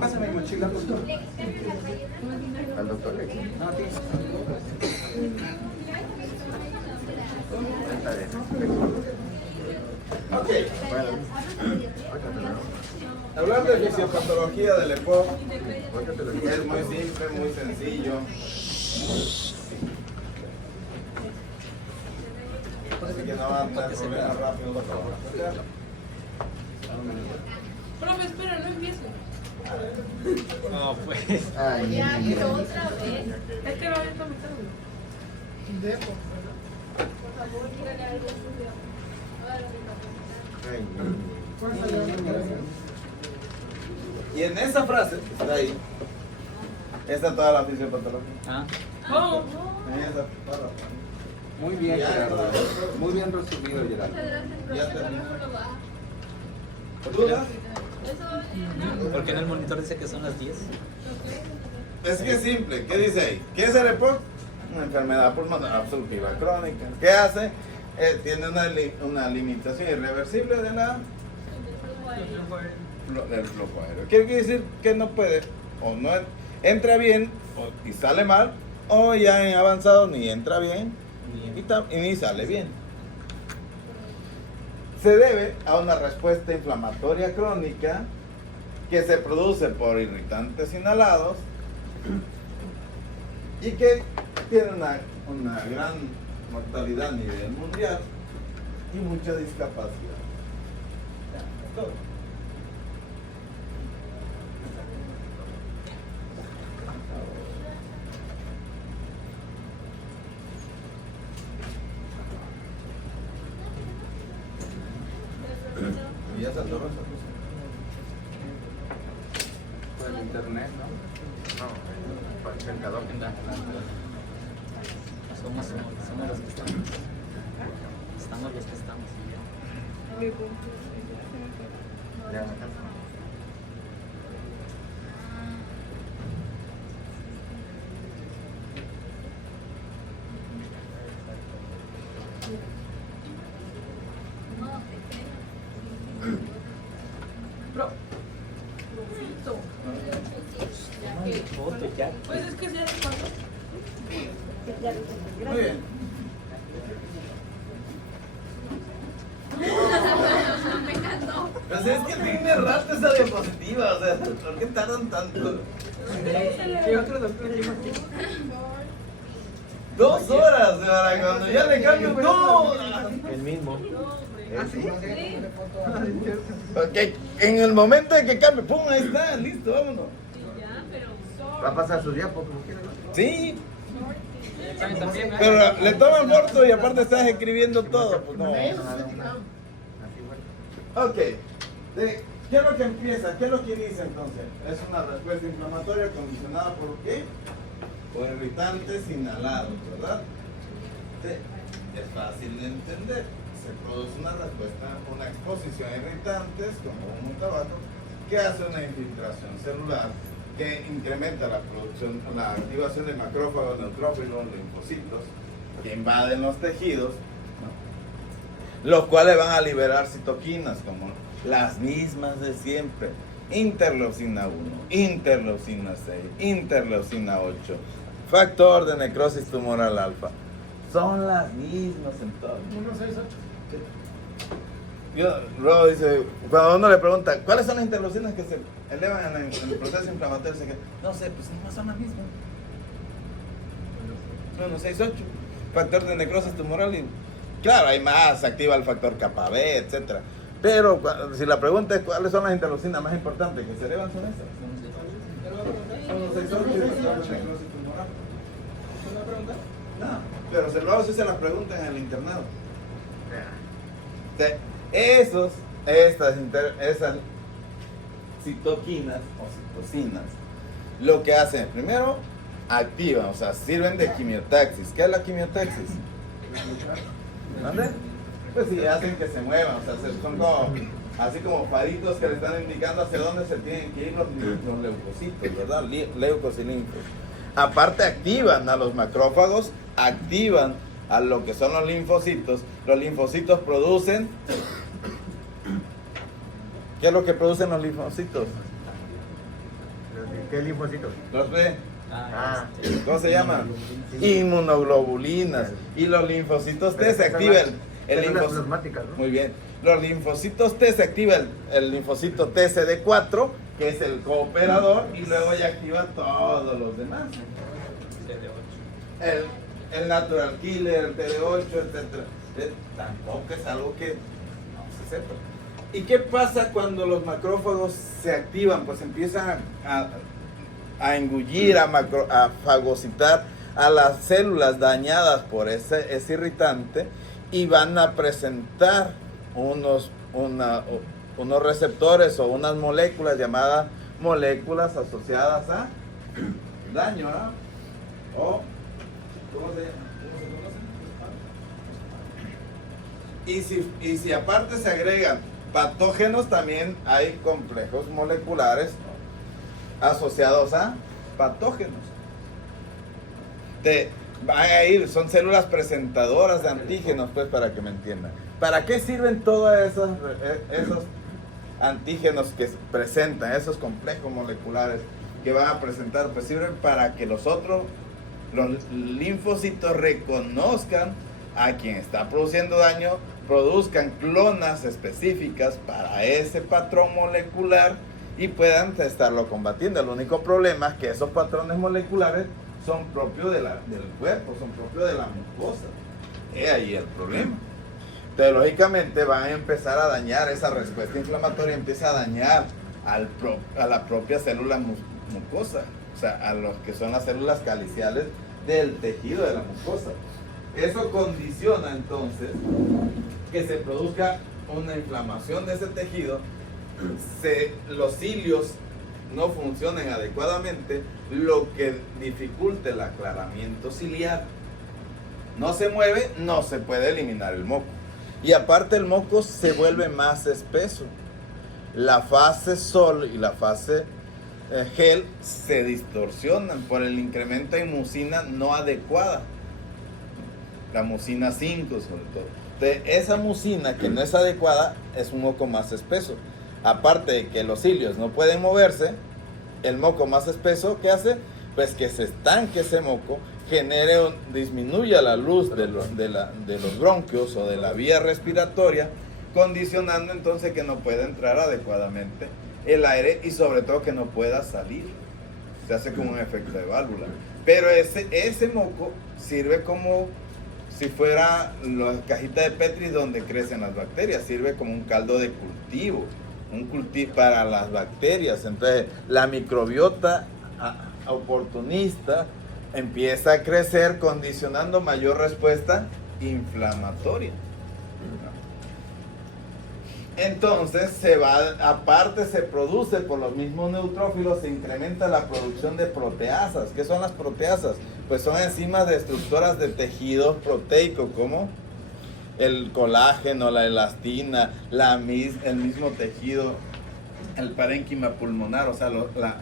Pásame mi mochila, por favor. Al doctor le No, a ti. Está bien. Ok, Bueno, hablar de fisiopatología del EPOC ahorita te lo digo. es muy simple, muy sencillo. Así que no van a tener problemas rápidos para hacerlo. Profe, espera, no empiece. No, pues. Ay, Ya, pero otra vez. Es que lo había comentado. Por favor, dígale algo suyo. ay, Y en esa frase que está ahí, está toda la fisiopatología. Ah, ¿Cómo? En esa párrafo. muy bien, Gerardo. Muy bien resumido, Gerardo. Ya terminó. ¿Dudas? Porque en el monitor dice que son las 10. Es que es simple. ¿Qué dice ahí? ¿Qué es el EPOC? Una enfermedad pulmonar obstructiva crónica. ¿Qué hace? Tiene una limitación irreversible de del flujo aéreo. ¿Qué quiere decir? Que no puede, o no entra bien, y sale mal, o ya en avanzado ni entra bien, y ni sale bien. Se debe a una respuesta inflamatoria crónica que se produce por irritantes inhalados y que tiene una gran mortalidad a nivel mundial y mucha discapacidad. Ya, es todo. Y ya se atoró esa cosa. Por el internet, ¿no? no, para el cargador. Somos los que estamos. Estamos los que estamos. Ya, Profito. Foto ya. Pues es que ya le pasó. Muy bien. Me encantó. Pues es que tiene rato esa diapositiva, o sea, ¿por qué tardan tanto? ¿Qué otro doctor llegó aquí? 2 horas, ahora cuando ya le cambio todo. El mismo. ¿Ah, sí? Ok, en el momento de que cambie, pum, ahí está, listo, vámonos. Ya, pero. va a pasar su diapo como quiera, ¿no? Sí, También, pero le toman foto y aparte estás escribiendo todo, pues no. Así bueno. Ok, ¿qué es lo que empieza? ¿Qué es lo que inicia entonces? Es una respuesta inflamatoria condicionada por qué? Por irritantes inhalados, ¿verdad? Sí, es fácil de entender. Se produce una respuesta, una exposición a irritantes como un tabaco que hace una infiltración celular que incrementa la producción, la activación de macrófagos, neutrófilos, linfocitos que invaden los tejidos, ¿no? Los cuales van a liberar citoquinas como las mismas de siempre: interleucina 1, interleucina 6, interleucina 8, factor de necrosis tumoral alfa. Son las mismas en todo. 1, 6, 8. Robo dice, cuando uno le pregunta, ¿cuáles son las interleucinas que se elevan en el proceso inflamatorio? Dice que, no sé, pues no son las mismas. 1, 6, 8. Factor de necrosis tumoral. Y, claro, hay más, se activa el factor kappa B, etc. Pero si la pregunta es cuáles son las interleucinas más importantes que se elevan, son esas. 1, 6, 8 y factor de necrosis tumoral. ¿Es una pregunta? No, pero luego sí se las preguntan en el internado. Esas citoquinas o citocinas, lo que hacen, primero, activan, o sea, sirven de quimiotaxis. ¿Qué es la quimiotaxis? ¿Dónde? Pues sí, hacen que se muevan, o sea, son como, así como faritos que le están indicando hacia dónde se tienen que ir los leucocitos, ¿verdad? Leucos y linfos. Aparte activan a los macrófagos, activan a lo que son los linfocitos. Los linfocitos producen... ¿Qué es lo que producen los linfocitos? ¿Qué linfocitos? Los B. Ah. ¿Cómo se llaman? Inmunoglobulinas. Y los linfocitos T se activa el Células linfocito. plasmáticas, ¿no? Muy bien. Los linfocitos T se activa el linfocito TCD4, que es el cooperador, y luego ya activa todos los demás. El natural killer, el TD8, etc. Tampoco es algo que no se sepa. ¿Y qué pasa cuando los macrófagos se activan? Pues empiezan a engullir, a fagocitar a las células dañadas por ese irritante y van a presentar unos receptores o unas moléculas llamadas moléculas asociadas a daño, ¿no? O, ¿cómo se llama? Y si aparte se agregan patógenos, también hay complejos moleculares asociados a patógenos. Van a ir, son células presentadoras de antígenos, pues, para que me entiendan. ¿Para qué sirven todos esos antígenos que presentan, esos complejos moleculares que van a presentar? Pues sirven para que los linfocitos reconozcan a quien está produciendo daño, produzcan clonas específicas para ese patrón molecular y puedan estarlo combatiendo. El único problema es que esos patrones moleculares son propios del cuerpo, son propios de la mucosa. Es ahí el problema. Entonces, lógicamente, van a empezar a dañar esa respuesta inflamatoria, empieza a dañar a la propia célula mucosa, o sea, a los que son las células caliciales del tejido de la mucosa. Eso condiciona entonces que se produzca una inflamación de ese tejido, los cilios no funcionen adecuadamente, lo que dificulte el aclaramiento ciliar. No se mueve, no se puede eliminar el moco. Y aparte el moco se vuelve más espeso. La fase sol y la fase gel se distorsionan por el incremento de mucina no adecuada. La mucina 5 sobre todo. Entonces, esa mucina que no es adecuada es un moco más espeso. Aparte de que los cilios no pueden moverse, el moco más espeso, ¿qué hace? Pues que se estanque ese moco, disminuya la luz de los bronquios o de la vía respiratoria, condicionando entonces que no pueda entrar adecuadamente el aire y sobre todo que no pueda salir. Se hace como un efecto de válvula. Pero ese moco sirve como si fuera la cajita de Petri donde crecen las bacterias, sirve como un caldo de cultivo, para las bacterias. Entonces la microbiota oportunista empieza a crecer condicionando mayor respuesta inflamatoria. Entonces aparte se produce por los mismos neutrófilos, se incrementa la producción de proteasas. ¿Qué son las proteasas? Pues son enzimas destructoras de tejidos proteicos como el colágeno, la elastina, el mismo tejido, el parénquima pulmonar, o sea,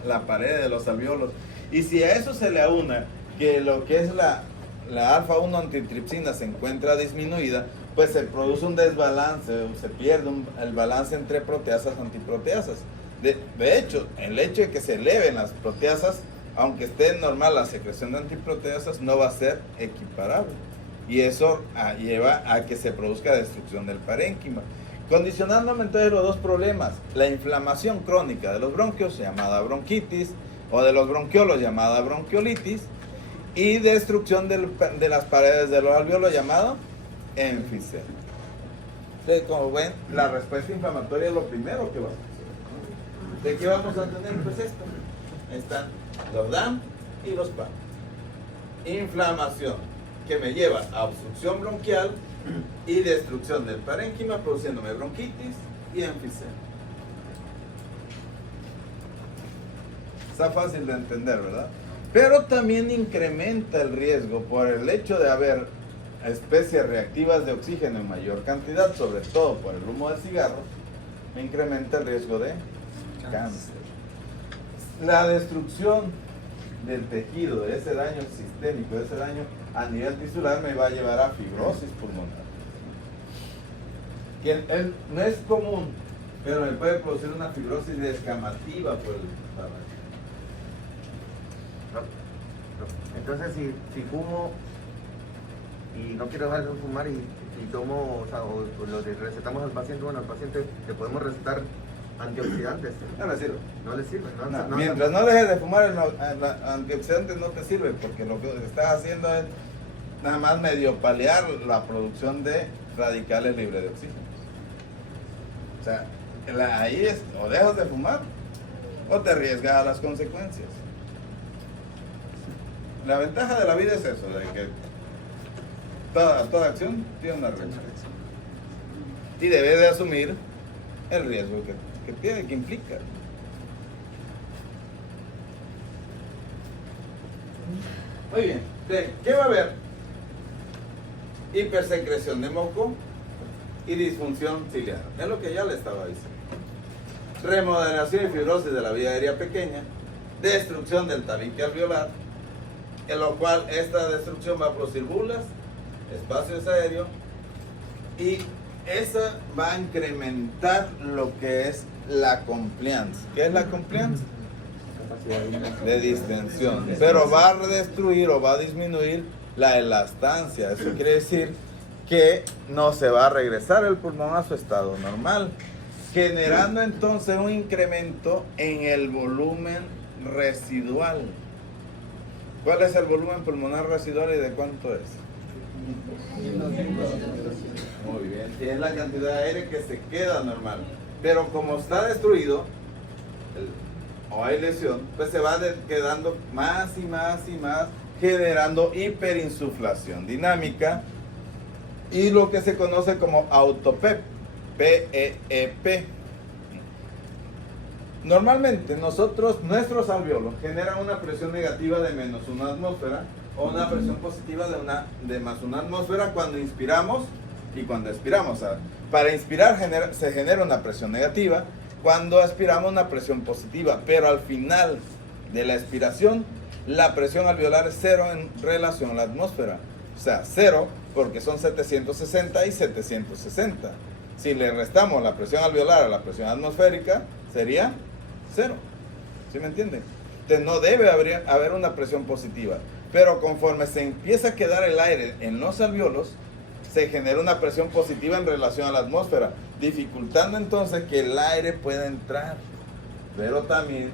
la pared de los alvéolos. Y si a eso se le aúna que lo que es la alfa-1 antitripsina se encuentra disminuida, pues se produce un desbalance, se pierde el balance entre proteasas y antiproteasas. De hecho, el hecho de que se eleven las proteasas, aunque esté normal la secreción de antiproteasas, no va a ser equiparable. Y eso lleva a que se produzca destrucción del parénquima. Condicionándome entonces los dos problemas: la inflamación crónica de los bronquios, llamada bronquitis, o de los bronquiolos, llamada bronquiolitis, y destrucción de las paredes de los alvéolos, llamado enfisema. Entonces, como ven, la respuesta inflamatoria es lo primero que va a hacer. ¿De qué vamos a tener? Pues esto. Están los DAM y los PAM. Inflamación, que me lleva a obstrucción bronquial y destrucción del parénquima, produciéndome bronquitis y enfisema. Está fácil de entender, ¿verdad? Pero también incrementa el riesgo por el hecho de haber especies reactivas de oxígeno en mayor cantidad, sobre todo por el humo del cigarro, me incrementa el riesgo de cáncer. La destrucción del tejido, de ese daño sistémico, de ese daño a nivel tisular, me va a llevar a fibrosis pulmonar. Que no es común, pero me puede producir una fibrosis descamativa por el tabaco. No, no. Entonces, si fumo y no quiero dejar de fumar y tomo, o sea, o lo que recetamos al paciente, bueno, al paciente le podemos recetar antioxidantes. No le sirve. No le sirve, ¿no? No, No, mientras no dejes de fumar, el antioxidante no te sirve, porque lo que estás haciendo es nada más medio paliar la producción de radicales libres de oxígeno. O sea, ahí es, o dejas de fumar o te arriesgas a las consecuencias. La ventaja de la vida es eso, de que toda acción tiene una reacción. Y debes de asumir el riesgo que tiene, que implica. Muy bien. ¿Qué va a haber? Hipersecreción de moco y disfunción ciliar. Es lo que ya le estaba diciendo. Remodelación y fibrosis de la vía aérea pequeña, destrucción del tabique alveolar, en lo cual esta destrucción va a producir bulas, espacios aéreos, y esa va a incrementar lo que es la compliance. ¿Qué es la compliance? De distensión. Pero va a destruir o va a disminuir la elastancia. Eso quiere decir que no se va a regresar el pulmón a su estado normal, generando entonces un incremento en el volumen residual. ¿Cuál es el volumen pulmonar residual y de cuánto es? Muy bien, y es la cantidad de aire que se queda normal. Pero como está destruido o hay lesión, pues se va quedando más y más y más, generando hiperinsuflación dinámica y lo que se conoce como autoPEP, PEEP. Normalmente nuestros alveolos generan una presión negativa de menos una atmósfera o una presión positiva de más una atmósfera cuando inspiramos y cuando expiramos. O sea, para inspirar se genera una presión negativa, cuando expiramos una presión positiva, pero al final de la expiración la presión alveolar es cero en relación a la atmósfera. O sea, cero porque son 760 y 760. Si le restamos la presión alveolar a la presión atmosférica, sería cero. ¿Sí me entienden? Entonces no debe haber una presión positiva. Pero conforme se empieza a quedar el aire en los alveolos, se genera una presión positiva en relación a la atmósfera, dificultando entonces que el aire pueda entrar, pero también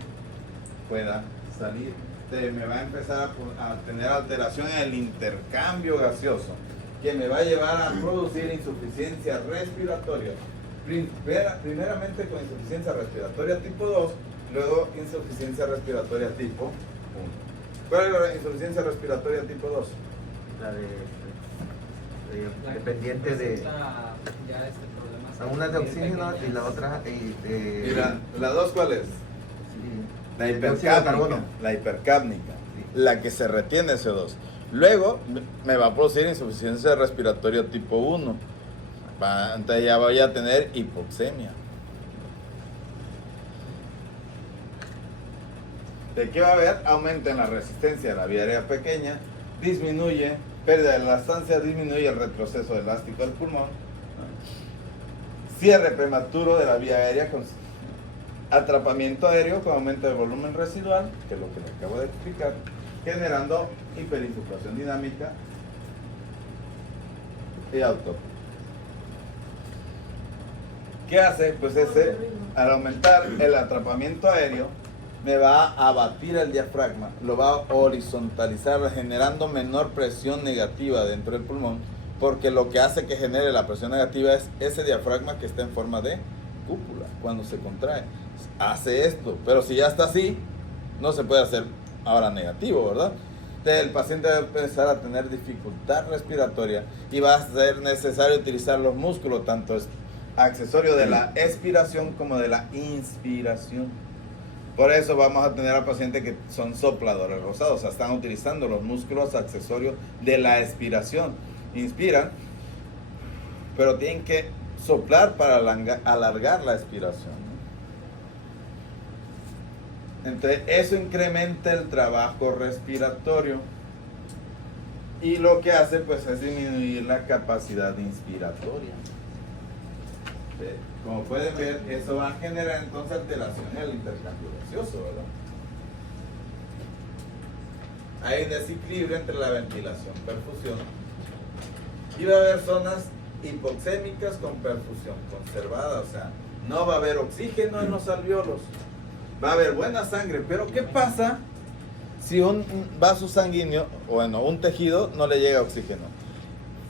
pueda salir. Me va a empezar a tener alteración en el intercambio gaseoso, que me va a llevar a producir insuficiencia respiratoria. Primeramente con insuficiencia respiratoria tipo 2, luego insuficiencia respiratoria tipo 1. ¿Cuál es la insuficiencia respiratoria tipo 2? La dependiente de... Ya este problema. Una de oxígeno y la otra... ¿Y la 2 cuál es? La dióxido de carbono. hipercápnica. La hipercápnica, la que se retiene CO2. Luego me va a producir insuficiencia respiratoria tipo 1. Entonces ya voy a tener hipoxemia. ¿De qué va a haber? Aumento en la resistencia de la vía aérea pequeña, disminuye, pérdida de elastancia, disminuye el retroceso elástico del pulmón, cierre prematuro de la vía aérea con atrapamiento aéreo con aumento de volumen residual, que es lo que le acabo de explicar, generando hiperinsuflación dinámica y auto. ¿Qué hace? Pues al aumentar el atrapamiento aéreo, me va a abatir el diafragma, lo va a horizontalizar, generando menor presión negativa dentro del pulmón, porque lo que hace que genere la presión negativa es ese diafragma que está en forma de cúpula, cuando se contrae. Hace esto, pero si ya está así, no se puede hacer ahora negativo, ¿verdad? Entonces el paciente va a empezar a tener dificultad respiratoria y va a ser necesario utilizar los músculos, tanto accesorios de la expiración como de la inspiración. Por eso vamos a tener a pacientes que son sopladores rosados, o sea, están utilizando los músculos accesorios de la expiración. Inspiran, pero tienen que soplar para alargar la expiración. Entonces, eso incrementa el trabajo respiratorio y lo que hace pues es disminuir la capacidad inspiratoria. Como pueden ver, eso va a generar entonces alteración en el intercambio gaseoso, ¿verdad? hay un desequilibrio entre la ventilación y perfusión. Y va a haber zonas hipoxémicas con perfusión conservada, o sea, no va a haber oxígeno en los alvéolos, va a haber buena sangre, pero ¿qué pasa si un vaso sanguíneo, bueno, un tejido no le llega oxígeno?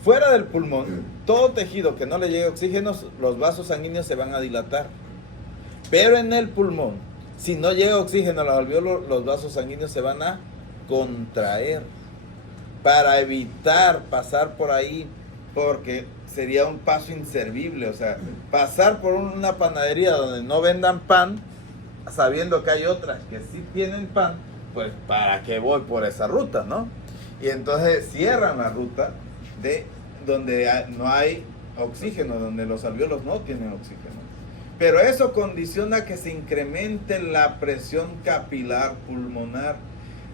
Fuera del pulmón, todo tejido que no le llegue oxígeno, los vasos sanguíneos se van a dilatar. Pero en el pulmón, si no llega oxígeno a los alvéolos, los vasos sanguíneos se van a contraer para evitar pasar por ahí, porque sería un paso inservible. O sea, pasar por una panadería donde no vendan pan, sabiendo que hay otras que sí tienen pan, pues ¿para qué voy por esa ruta, no? Y entonces cierran la ruta de donde no hay oxígeno, donde los alvéolos no tienen oxígeno. Pero eso condiciona que se incremente la presión capilar pulmonar,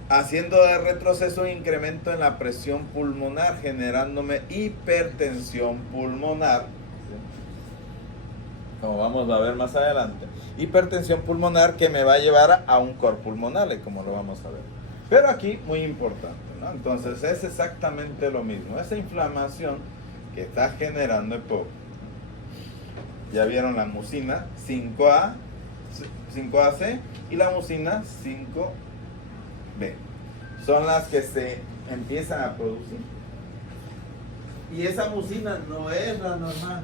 haciendo de retroceso un incremento en la presión pulmonar, generándome hipertensión pulmonar, como vamos a ver más adelante. Hipertensión pulmonar que me va a llevar a un cor pulmonale, como lo vamos a ver. Pero aquí, muy importante, ¿no? Entonces es exactamente lo mismo. Esa inflamación que está generando EPOC. Ya vieron la mucina 5AC y la mucina 5B. Son las que se empiezan a producir. Y esa mucina no es la normal.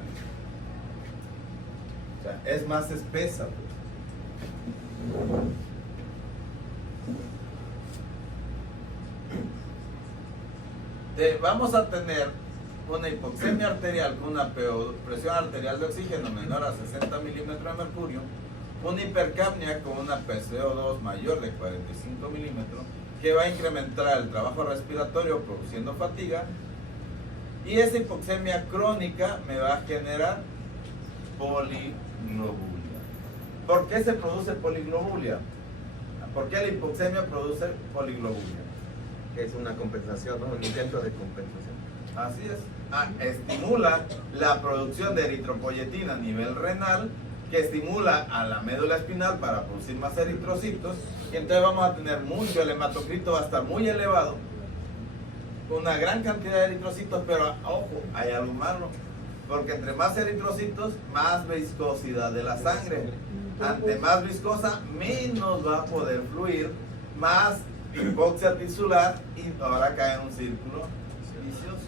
O sea, es más espesa. Vamos a tener una hipoxemia arterial con una presión arterial de oxígeno menor a 60 milímetros de mercurio, una hipercapnia con una PCO2 mayor de 45 milímetros, que va a incrementar el trabajo respiratorio produciendo fatiga, y esa hipoxemia crónica me va a generar poliglobulia. ¿Por qué se produce poliglobulia? ¿Por qué la hipoxemia produce poliglobulia? Que es una compensación, ¿no? Un intento de compensación. Así es. Estimula la producción de eritropoyetina a nivel renal, que estimula a la médula espinal para producir más eritrocitos, y entonces vamos a tener mucho, el hematocrito va a estar muy elevado, una gran cantidad de eritrocitos, pero ojo, hay algo malo, porque entre más eritrocitos, más viscosidad de la sangre. Ante más viscosa, menos va a poder fluir, más hipoxia tisular, y ahora cae en un círculo vicioso.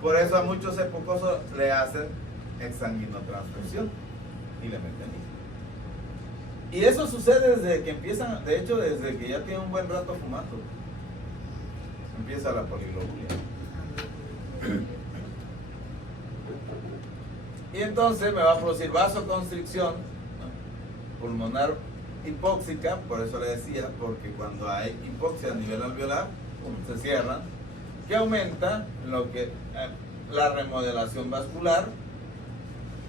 Por eso a muchos epocosos le hacen exsanguinotransfusión y le meten hígado. Y eso sucede desde que empiezan, de hecho desde que ya tienen un buen rato fumando, empieza la poliglobulia. Y entonces me va a producir vasoconstricción, ¿no? Pulmonar hipóxica, por eso le decía, porque cuando hay hipoxia a nivel alveolar, se cierran, que aumenta la remodelación vascular,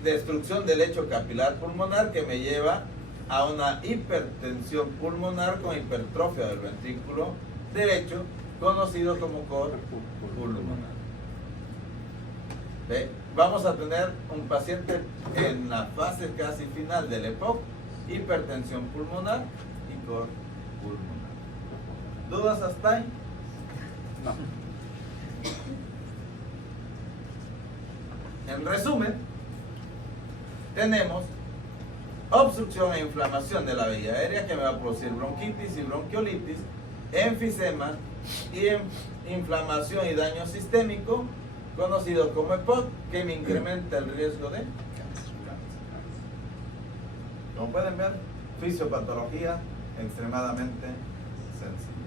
destrucción del lecho capilar pulmonar, que me lleva a una hipertensión pulmonar con hipertrofia del ventrículo derecho, conocido como cor pulmonar. ¿Ve? Vamos a tener un paciente en la fase casi final del EPOC, hipertensión pulmonar y cor pulmonar. ¿Dudas hasta ahí? No. En resumen, tenemos obstrucción e inflamación de la vía aérea, que me va a producir bronquitis y bronquiolitis, enfisema y inflamación y daño sistémico, conocido como EPOC, que me incrementa el riesgo de cáncer. Como pueden ver, fisiopatología extremadamente sencilla.